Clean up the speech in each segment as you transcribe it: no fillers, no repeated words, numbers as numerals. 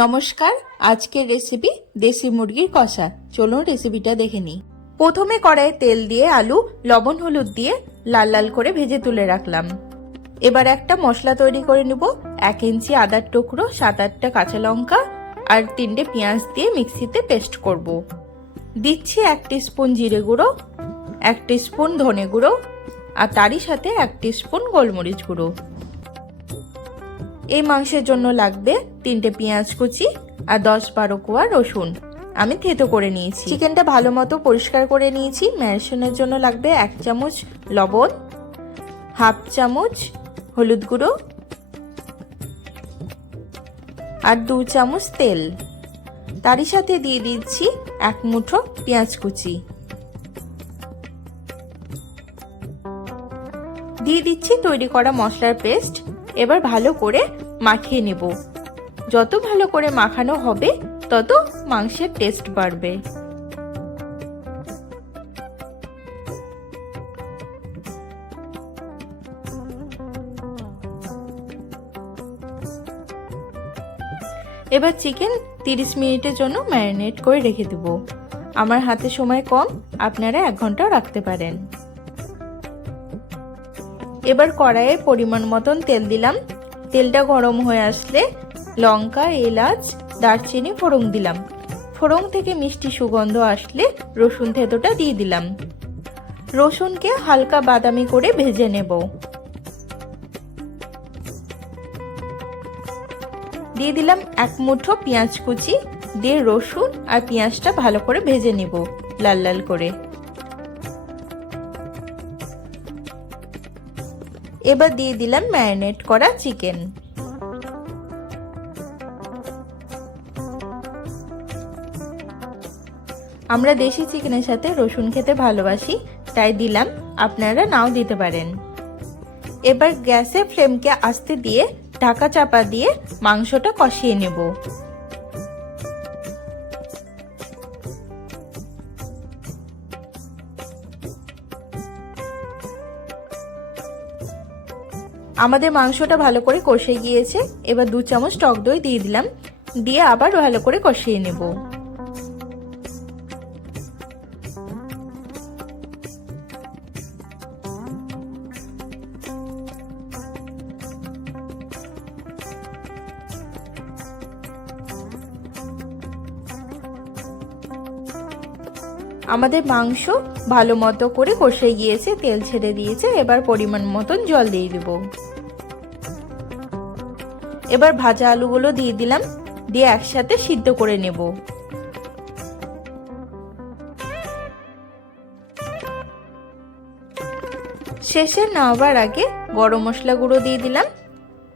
নমস্কার, আজকের রেসিপি দেশি মুরগির কষা। চলুন রেসিপিটা দেখে নিই। প্রথমে কড়াইয়ে তেল দিয়ে আলু লবণ হলুদ দিয়ে লাল লাল করে ভেজে তুলে রাখলাম। এবার একটা মশলা তৈরি করে নেব। 1 ইঞ্চি আদার টুকরো, 7-8টা কাঁচা লঙ্কা আর 3টে পেঁয়াজ দিয়ে মিক্সিতে পেস্ট করব। দিচ্ছি 1 টিস্পুন জিরে গুঁড়ো, 1 টিস্পুন ধনে গুঁড়ো আর তারই সাথে 1 টিস্পুন গোলমরিচ গুঁড়ো। এই মাংসের জন্য লাগবে 3টে পেঁয়াজ কুচি আর 10-12 কোয়া রসুন। আমি থেতো করে নিয়েছি। চিকেনটা ভালো মতো পরিষ্কার করে নিয়েছি। ম্যারিনেশনের জন্য লাগবে 1 চামচ লবণ, 1/2 চামচ হলুদ গুঁড়ো আর 2 চামচ তেল। তারই সাথে দিয়ে দিচ্ছি 1 মুঠো পেঁয়াজ কুচি। দিয়ে দিচ্ছি তৈরি করা মশলার পেস্ট। এবার ভালো করে মাখিয়ে নেব। যত ভালো করে মাখানো হবে তত মাংসের টেস্ট বাড়বে। এবার চিকেন 30 মিনিটের জন্য ম্যারিনেট করে রেখে দেব। আমার হাতে সময় কম, আপনারা 1 ঘন্টাও রাখতে পারেন। এবার কড়াইয়ে পরিমাণ মতন তেল দিলাম। তেলটা গরম হয়ে আসলে লঙ্কা, এলাচ, দারচিনি ফোড়ন দিলাম। ফোড়ন থেকে মিষ্টি সুগন্ধ আসলে রসুন থেতোটা দিয়ে দিলাম। রসুনকে হালকা বাদামি করে ভেজে নেব। দিয়ে দিলাম 1 মুঠো পেঁয়াজ কুচি। দিয়ে রসুন আর পেঁয়াজটা ভালো করে ভেজে নেব লাল লাল করে। এবার দিয়ে দিলাম ম্যারিনেট করা চিকেন। আমরা দেশি চিকেনের সাথে রসুন খেতে ভালোবাসি, তাই দিলাম, আপনারা নাও দিতে পারেন। এবার গ্যাসের ফ্লেমকে আস্তে দিয়ে ঢাকা চাপা দিয়ে মাংসটা কষিয়ে নেব। আমাদের মাংসটা ভালো করে কষে গিয়েছে। এবার 2 চামচ টক দই দিয়ে দিলাম। দিয়ে আবার ভালো করে কষিয়ে নেব। আমাদের মাংস ভালো মতো করে কষে গিয়েছে, তেল ছেড়ে দিয়েছে। এবার পরিমাণ মতন জল দিয়ে দেব। এবার ভাজা আলুগুলো দিয়ে দিলাম। দিয়ে একসাথে সিদ্ধ করে নেব। শেষে নামাবার আগে গরম মশলা গুঁড়ো দিয়ে দিলাম।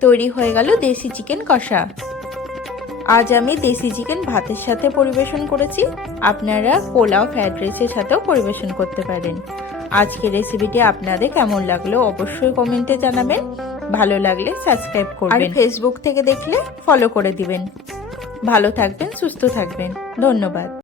তৈরি হয়ে গেল দেশি চিকেন কষা। আজ আমি দেশি চিকেন ভাতের সাথে পরিবেশন করেছি। আপনারা পোলাও, ফ্রাইড রাইসের সাথেও পরিবেশন করতে পারেন। আজকের রেসিপিটি আপনাদের কেমন লাগলো অবশ্যই কমেন্টে জানাবেন। ভালো লাগলে সাবস্ক্রাইব করবেন। আর ফেসবুক থেকে দেখলে ফলো করে দিবেন। ভালো থাকবেন, সুস্থ থাকবেন। ধন্যবাদ।